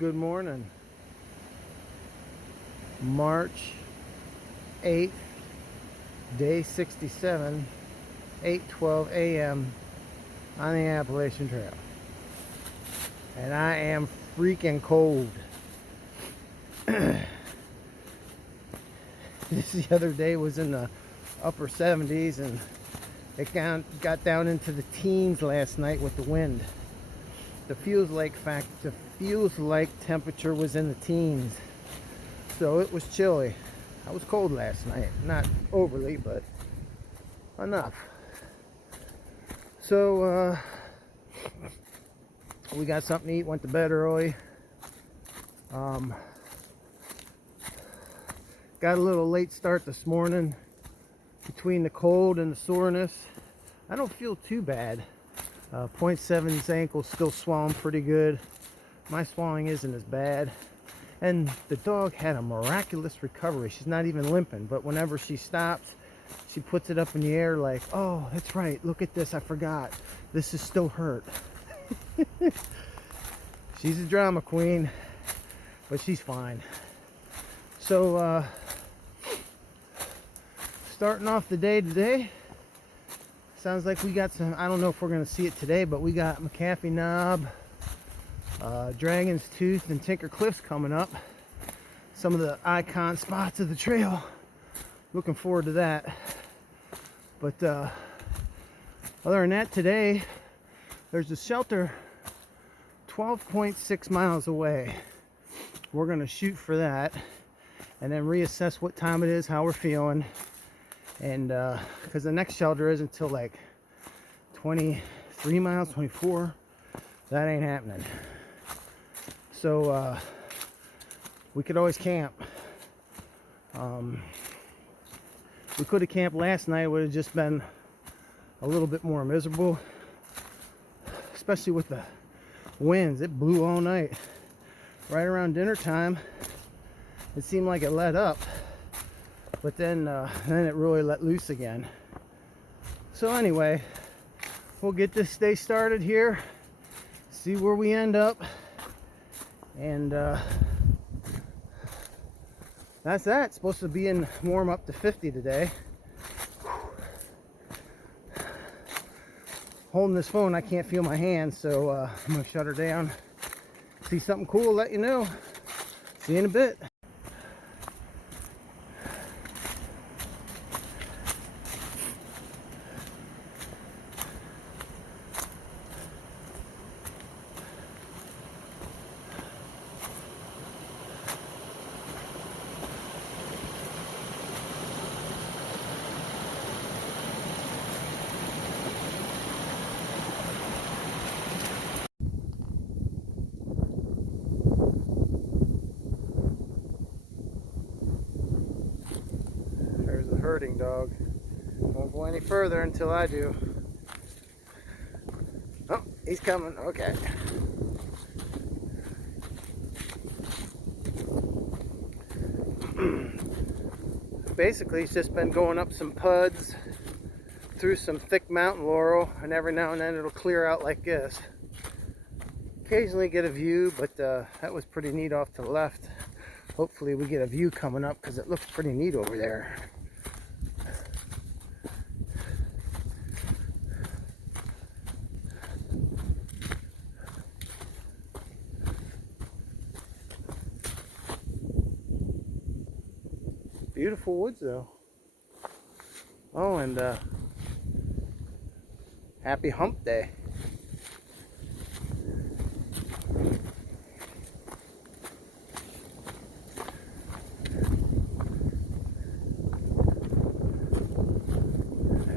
Good morning. March 8th, day 67, 8:12 a.m. on the Appalachian Trail. And I am freaking cold. The other day was in the upper 70s, and it got down into the teens last night with the wind. The feels like temperature was in the teens, so it was chilly. I was cold last night, not overly, but enough. So we got something to eat, went to bed early. Got a little late start this morning between the cold and the soreness. I don't feel too bad. 0.7's ankle's still swelling pretty good. My swelling isn't as bad. And the dog had a miraculous recovery. She's not even limping, but whenever she stops, she puts it up in the air like, oh, that's right, look at this, I forgot. This is still hurt. She's a drama queen, but she's fine. So, starting off the day today, sounds like we got some, I don't know if we're going to see it today, but we got McAfee Knob, Dragon's Tooth, and Tinker Cliffs coming up. Some of the icon spots of the trail. Looking forward to that. But other than that, today, there's a shelter 12.6 miles away. We're going to shoot for that and then reassess what time it is, how we're feeling. And because the next shelter isn't until like 23 miles, 24. That ain't happening. So we could always camp. We could have camped last night. It would have just been a little bit more miserable, especially with the winds. It blew all night. Right around dinner time, it seemed like it let up, but then it really let loose again. So anyway, we'll get this day started here, see where we end up, and that's that. It's supposed to be in warm up to 50 today. Holding this phone, I can't feel my hands, so I'm gonna shut her down. See something cool, let you know. See you in a bit. There's the herding dog. Won't go any further until I do. Oh, he's coming. Okay. Basically, he's just been going up some puds through some thick mountain laurel, and every now and then it'll clear out like this. Occasionally get a view, but that was pretty neat off to the left. Hopefully we get a view coming up because it looks pretty neat over there. Beautiful woods though. Oh, and happy hump day.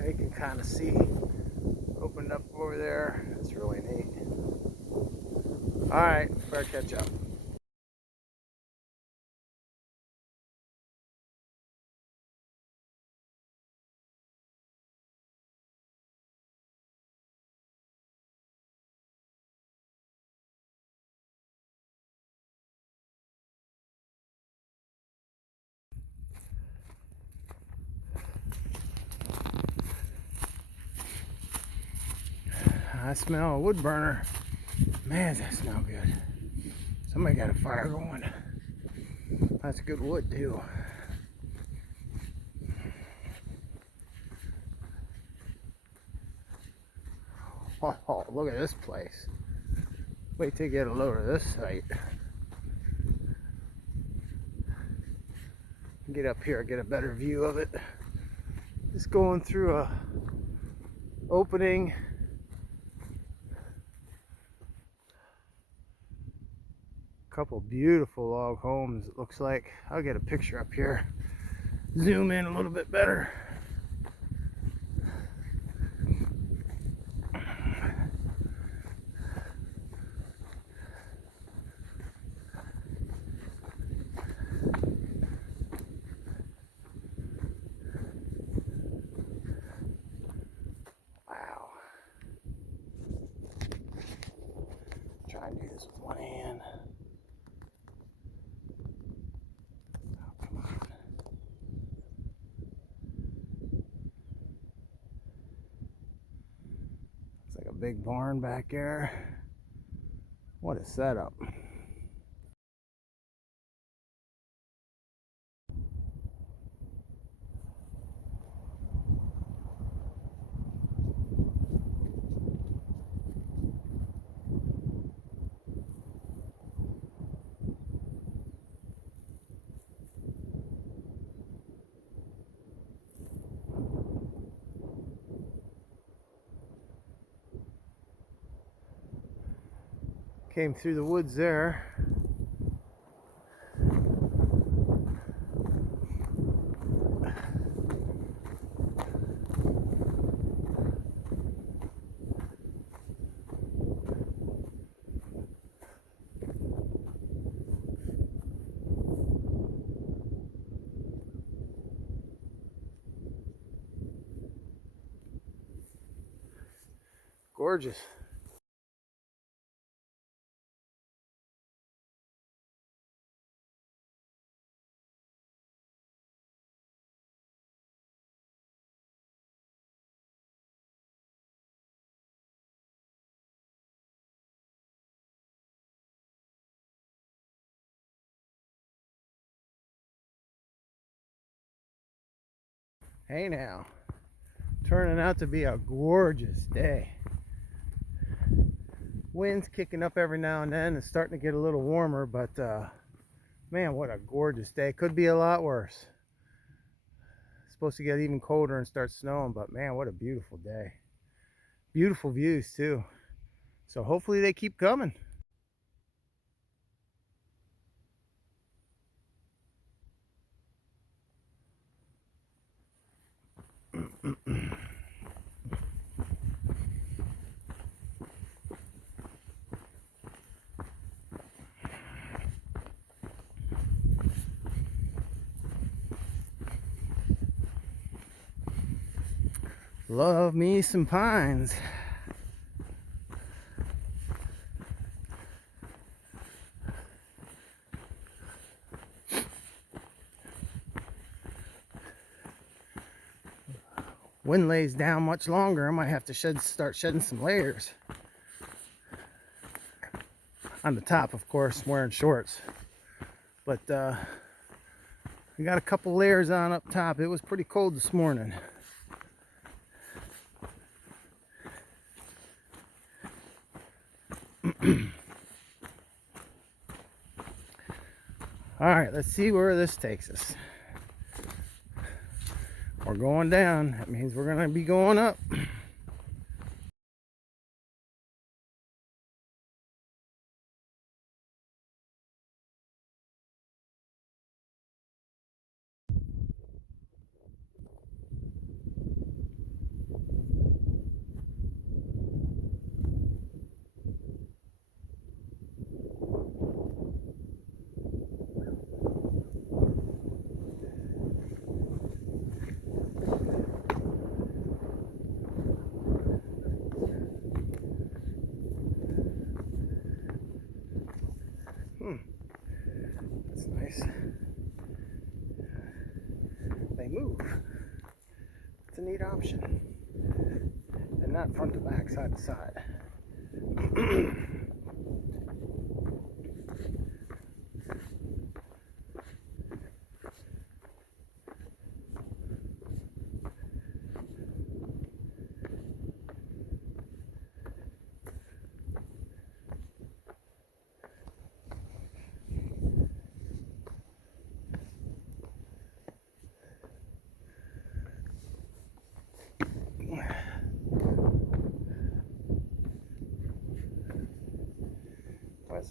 You can kind of see opened up over there. It's really neat. All right, better catch up. I smell a wood burner. Man, that smells good. Somebody got a fire going. That's good wood too. Oh, look at this place. Wait till you get a load of this site. Get up here, get a better view of it. Just going through a opening. Couple beautiful log homes, it looks like. I'll get a picture up here. Zoom in a little bit better. Wow. Try and do this with one hand. Oh, come on. Looks like a big barn back there. What a setup. Came through the woods there. Gorgeous. Hey now, turning out to be a gorgeous day. Wind's kicking up every now and then. It's starting to get a little warmer, but man, what a gorgeous day. Could be a lot worse. It's supposed to get even colder and start snowing, but man, what a beautiful day. Beautiful views too. So hopefully they keep coming. Love me some pines. Wind lays down much longer. I might have to start shedding some layers. On the top, of course, I'm wearing shorts. But I got a couple layers on up top. It was pretty cold this morning. All right, let's see where this takes us. We're going down. That means we're going to be going up. That's nice. They move. It's a neat option. And not front to back, side to side.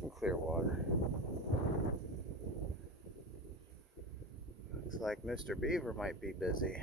some clear water. Looks like Mr. Beaver might be busy.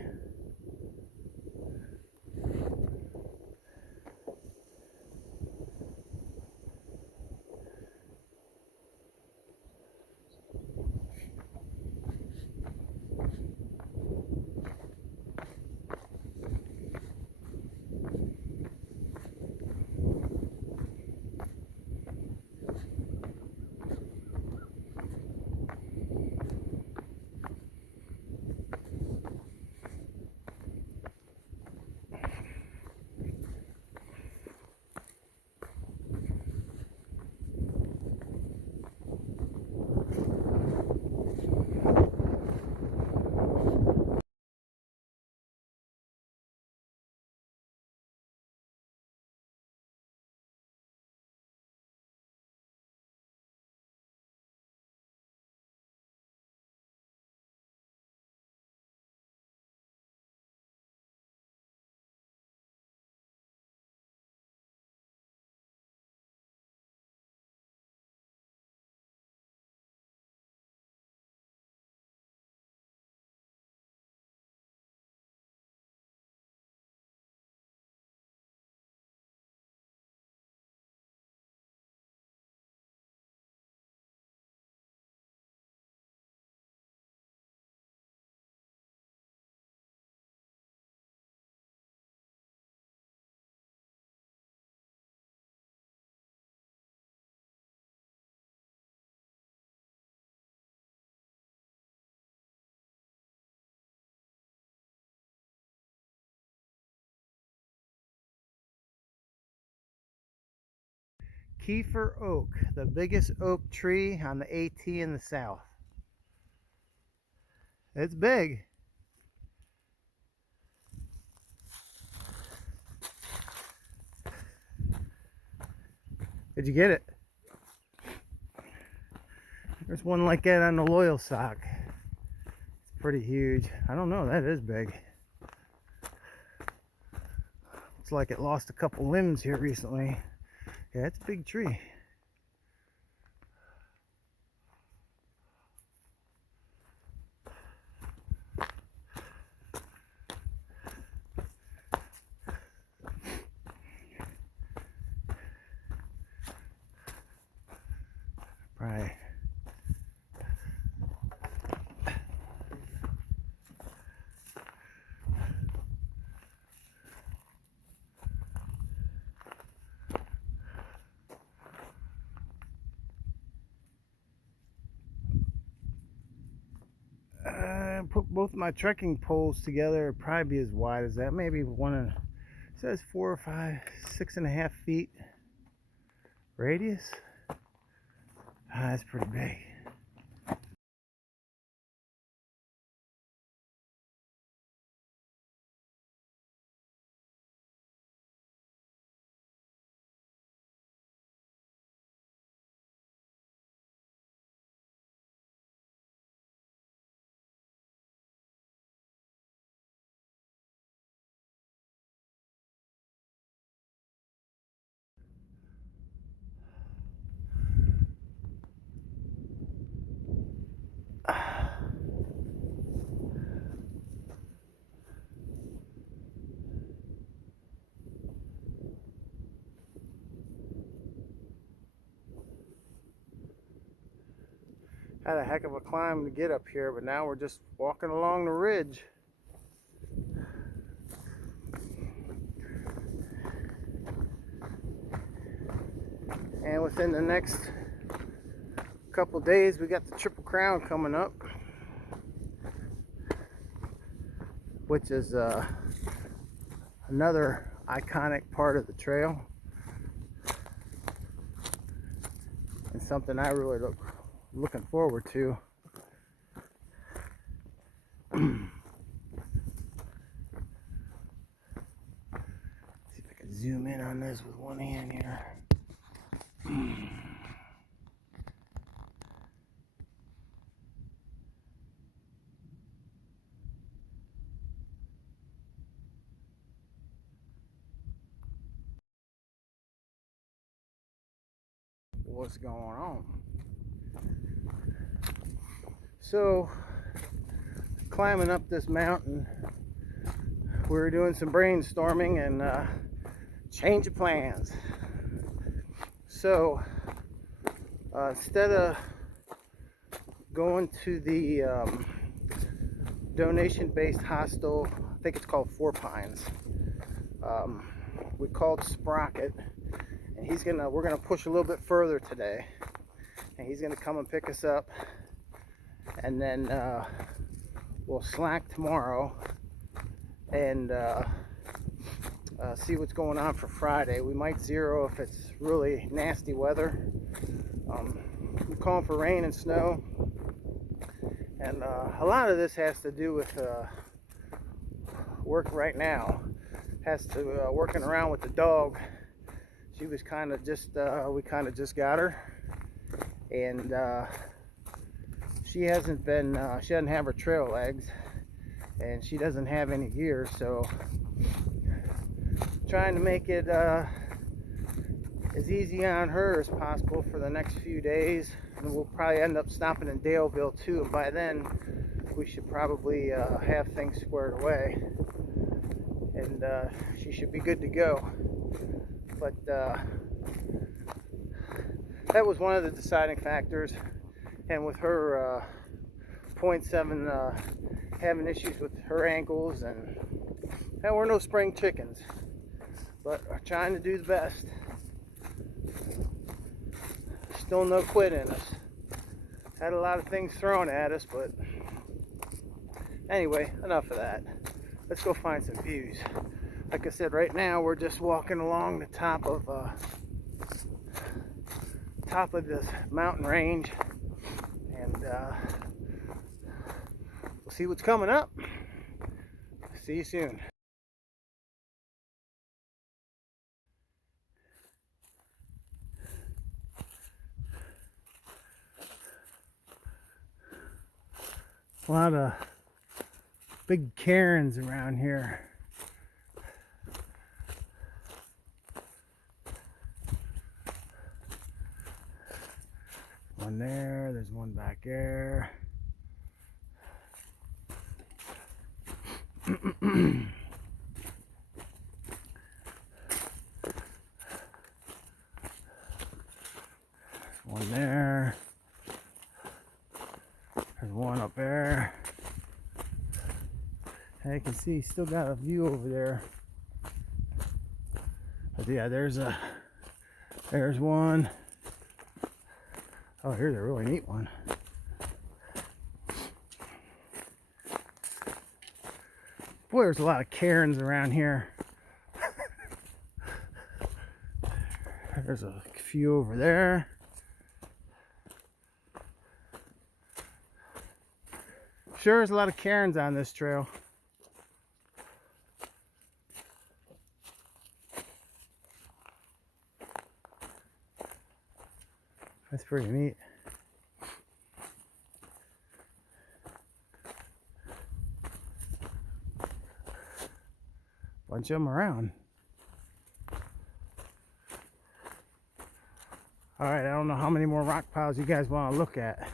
Kiefer Oak, the biggest oak tree on the AT in the south. It's big. Did you get it? There's one like that on the loyal sock. It's pretty huge. I don't know, that is big. Looks like it lost a couple limbs here recently. Yeah, it's a big tree. Right. Put both my trekking poles together, it'd probably be as wide as that. Maybe one of, it says 4 or 5, 6.5 feet radius. That's pretty big. Had a heck of a climb to get up here, but now we're just walking along the ridge. And within the next couple days, we got the Triple Crown coming up, which is another iconic part of the trail, and something I really looking forward to. See if I can zoom in on this with one hand here. what's going on. So, climbing up this mountain, we were doing some brainstorming and change of plans. So, instead of going to the donation-based hostel, I think it's called Four Pines, we called Sprocket, and we're gonna push a little bit further today, and he's gonna come and pick us up, and then we'll slack tomorrow and see what's going on for Friday. We might zero if it's really nasty weather. We're calling for rain and snow, and a lot of this has to do with work right now. Has to working around with the dog. She was kind of just we kind of just got her, and she doesn't have her trail legs, and she doesn't have any gear, so trying to make it as easy on her as possible for the next few days. And we'll probably end up stopping in Daleville too, and by then we should probably have things squared away, and she should be good to go. But that was one of the deciding factors. And with her 0.7 having issues with her ankles, and we're no spring chickens, but are trying to do the best. Still no quit in us. Had a lot of things thrown at us, but anyway, enough of that. Let's go find some views. Like I said, right now we're just walking along the top of this mountain range, and we'll see what's coming up. See you soon. A lot of big cairns around here. One there, there's one back there. One there. There's one up there. And you can see still got a view over there. But yeah, there's one. Oh, here's a really neat one. Boy, there's a lot of cairns around here. There's a few over there. Sure, there's a lot of cairns on this trail. That's pretty neat. Bunch of them around. Alright, I don't know how many more rock piles you guys want to look at.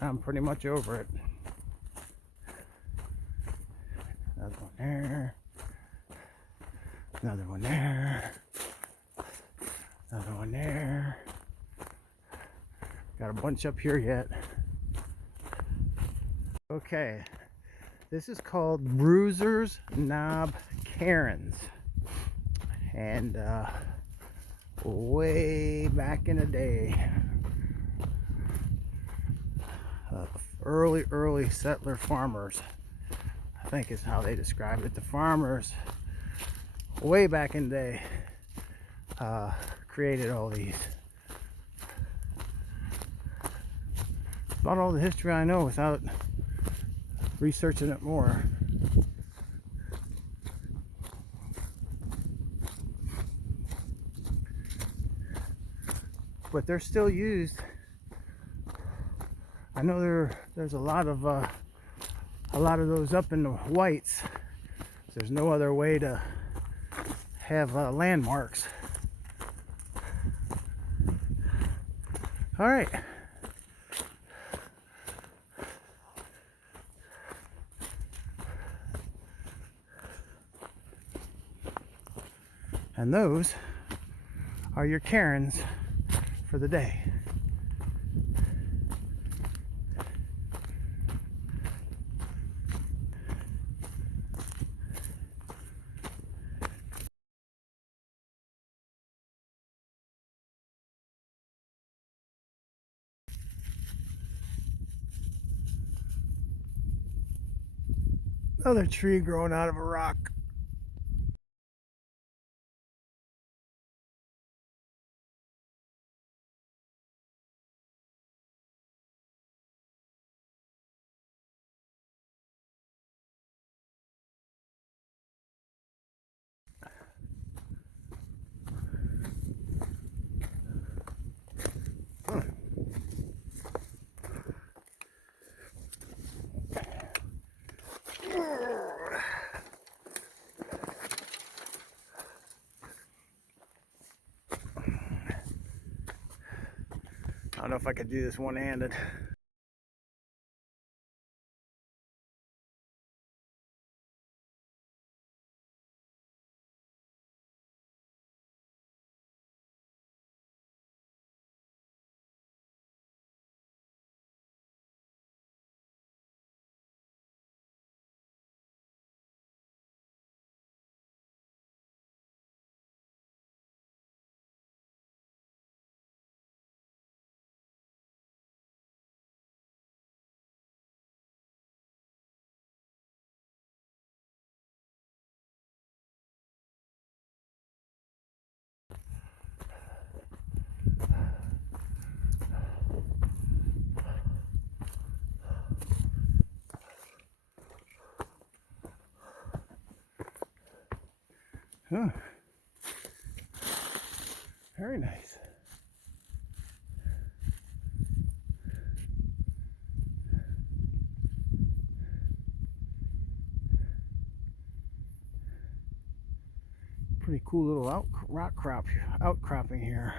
I'm pretty much over it. Another one there. Another one there. Another one there. Got a bunch up here yet. Okay, this is called Bruiser's Knob Cairns, and way back in the day, early settler farmers, I think is how they described it. The farmers way back in the day created all these. About all the history I know without researching it more. But they're still used. I know there's a lot of those up in the whites. There's no other way to have landmarks. All right. And those are your cairns for the day. Another tree growing out of a rock. I don't know if I could do this one-handed. Huh. Very nice. Pretty cool little outcropping here.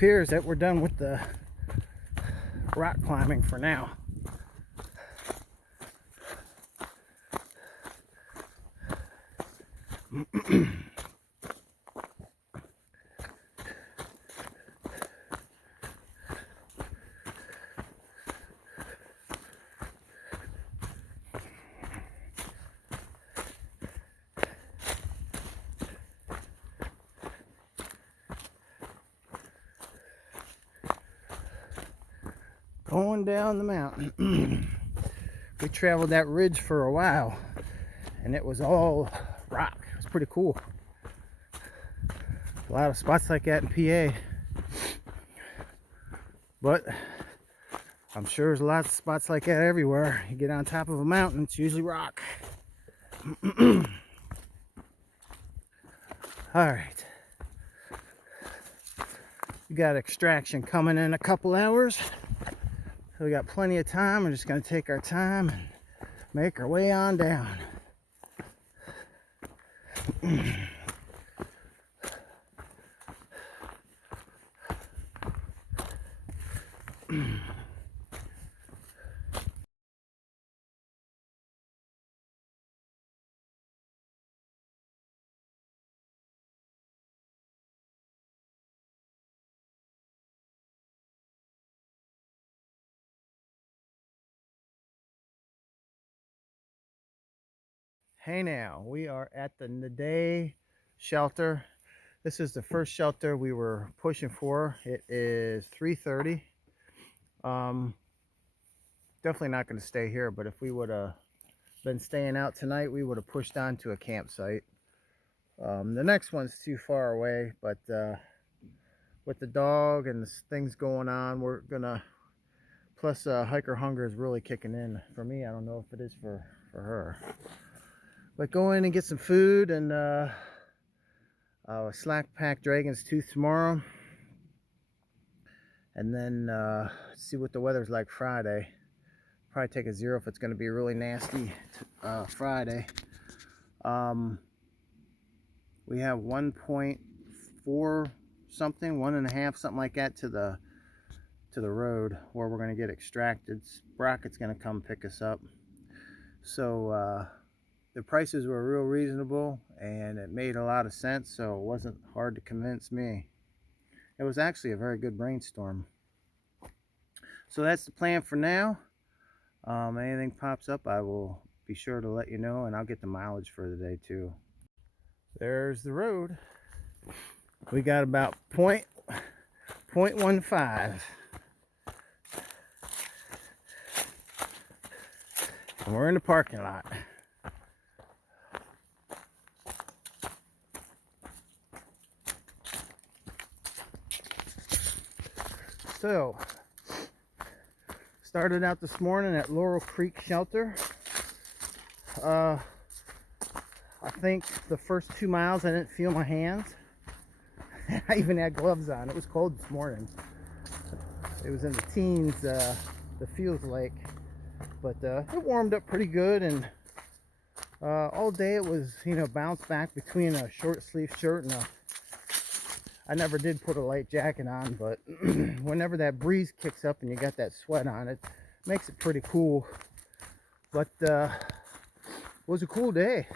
Appears that we're done with the rock climbing for now. Going down the mountain. We traveled that ridge for a while and it was all rock. It was pretty cool. A lot of spots like that in PA, but I'm sure there's lots of spots like that everywhere. You get on top of a mountain, it's usually rock. All right, we got extraction coming in a couple hours, so we got plenty of time. We're just going to take our time and make our way on down. Hey now, we are at the Naday shelter. This is the first shelter we were pushing for. It is 3:30. Definitely not going to stay here, but if we would have been staying out tonight, we would have pushed on to a campsite. The next one's too far away, but with the dog and the things going on, we're gonna. Plus, hiker hunger is really kicking in for me. I don't know if it is for her. But go in and get some food and slack pack Dragon's Tooth tomorrow, and then see what the weather's like Friday. Probably take a 0 if it's going to be really nasty Friday. We have 1.4 something, 1.5 something like that to the road where we're going to get extracted. Sprocket's going to come pick us up. So the prices were real reasonable and it made a lot of sense, so it wasn't hard to convince me. It was actually a very good brainstorm. So that's the plan for now. Anything pops up, I will be sure to let you know, and I'll get the mileage for the day too. There's the road. We got about 0.15. And we're in the parking lot. So, started out this morning at Laurel Creek Shelter. I think the first 2 miles I didn't feel my hands. I even had gloves on. It was cold this morning. It was in the teens, the feels like. But it warmed up pretty good, and all day it was, bounced back between a short sleeve shirt and I never did put a light jacket on, but whenever that breeze kicks up and you got that sweat on, it makes it pretty cool. But it was a cool day.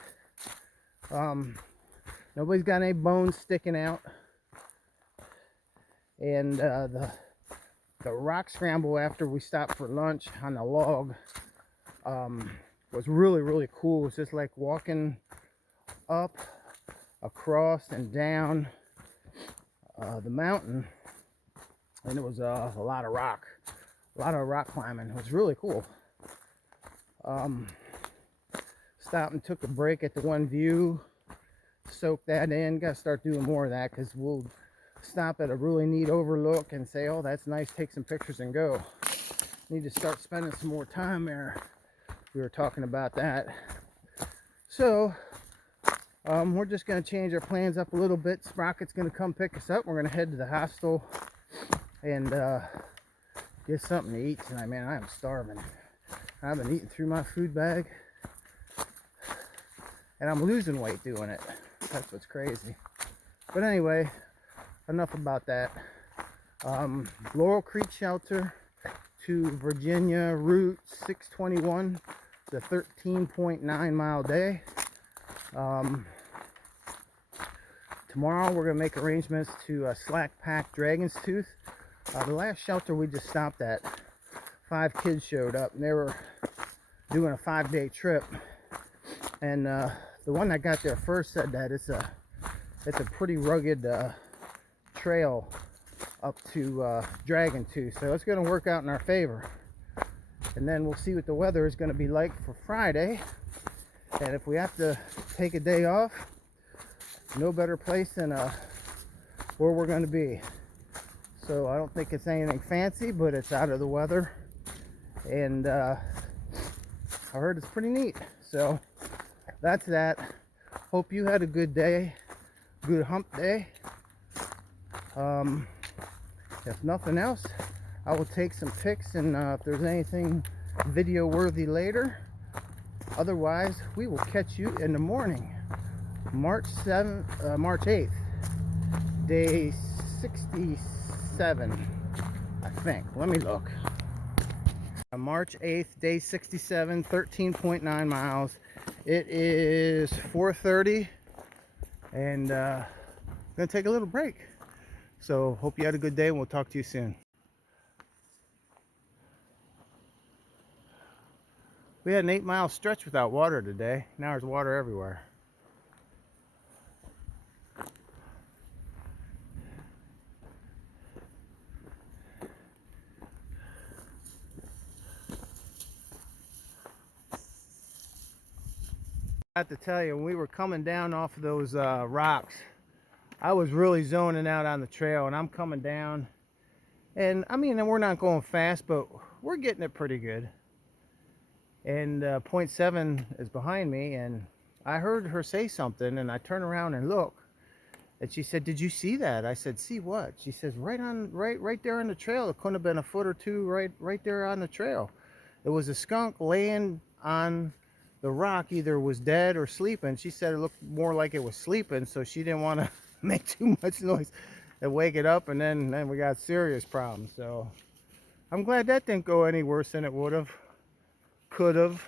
Nobody's got any bones sticking out, and the rock scramble after we stopped for lunch on the log was really cool. It's just like walking up, across, and down the mountain, and it was a lot of rock climbing. It was really cool. Stopped and took a break at the one view, soaked that in. Gotta start doing more of that, because we'll stop at a really neat overlook and say, oh, that's nice, take some pictures and go. Need to start spending some more time there. We were talking about that. So we're just going to change our plans up a little bit. Sprocket's going to come pick us up. We're going to head to the hostel and get something to eat tonight. Man, I am starving. I've been eating through my food bag, and I'm losing weight doing it. That's what's crazy. But anyway, enough about that. Laurel Creek Shelter to Virginia Route 621. It's a 13.9 mile day. Tomorrow we're going to make arrangements to slack pack Dragon's Tooth. The last shelter we just stopped at, 5 kids showed up, and they were doing a 5-day trip. And the one that got there first said that it's a pretty rugged trail up to Dragon Tooth, so it's going to work out in our favor. And then we'll see what the weather is going to be like for Friday. And if we have to take a day off, no better place than where we're going to be. So I don't think it's anything fancy, but it's out of the weather, and I heard it's pretty neat. So that's that. Hope you had a good day, good hump day. If nothing else, I will take some pics, and if there's anything video worthy later. Otherwise, we will catch you in the morning. March 8th, day 67, I think. Let me look. March 8th, day 67, 13.9 miles. It is 4:30, and I'm gonna take a little break. So hope you had a good day, and we'll talk to you soon. We had an 8-mile stretch without water today. Now there's water everywhere. I have to tell you, when we were coming down off of those rocks, I was really zoning out on the trail, and I'm coming down, and I mean, we're not going fast, but we're getting it pretty good. And point 7 is behind me, and I heard her say something, and I turn around and look, and she said, "Did you see that?" I said, "See what?" She says, "Right there on the trail. It couldn't have been a foot or two right there on the trail. It was a skunk laying on the rock, either was dead or sleeping." She said it looked more like it was sleeping, so she didn't want to make too much noise and wake it up, and then we got serious problems. So I'm glad that didn't go any worse than it would have, could have.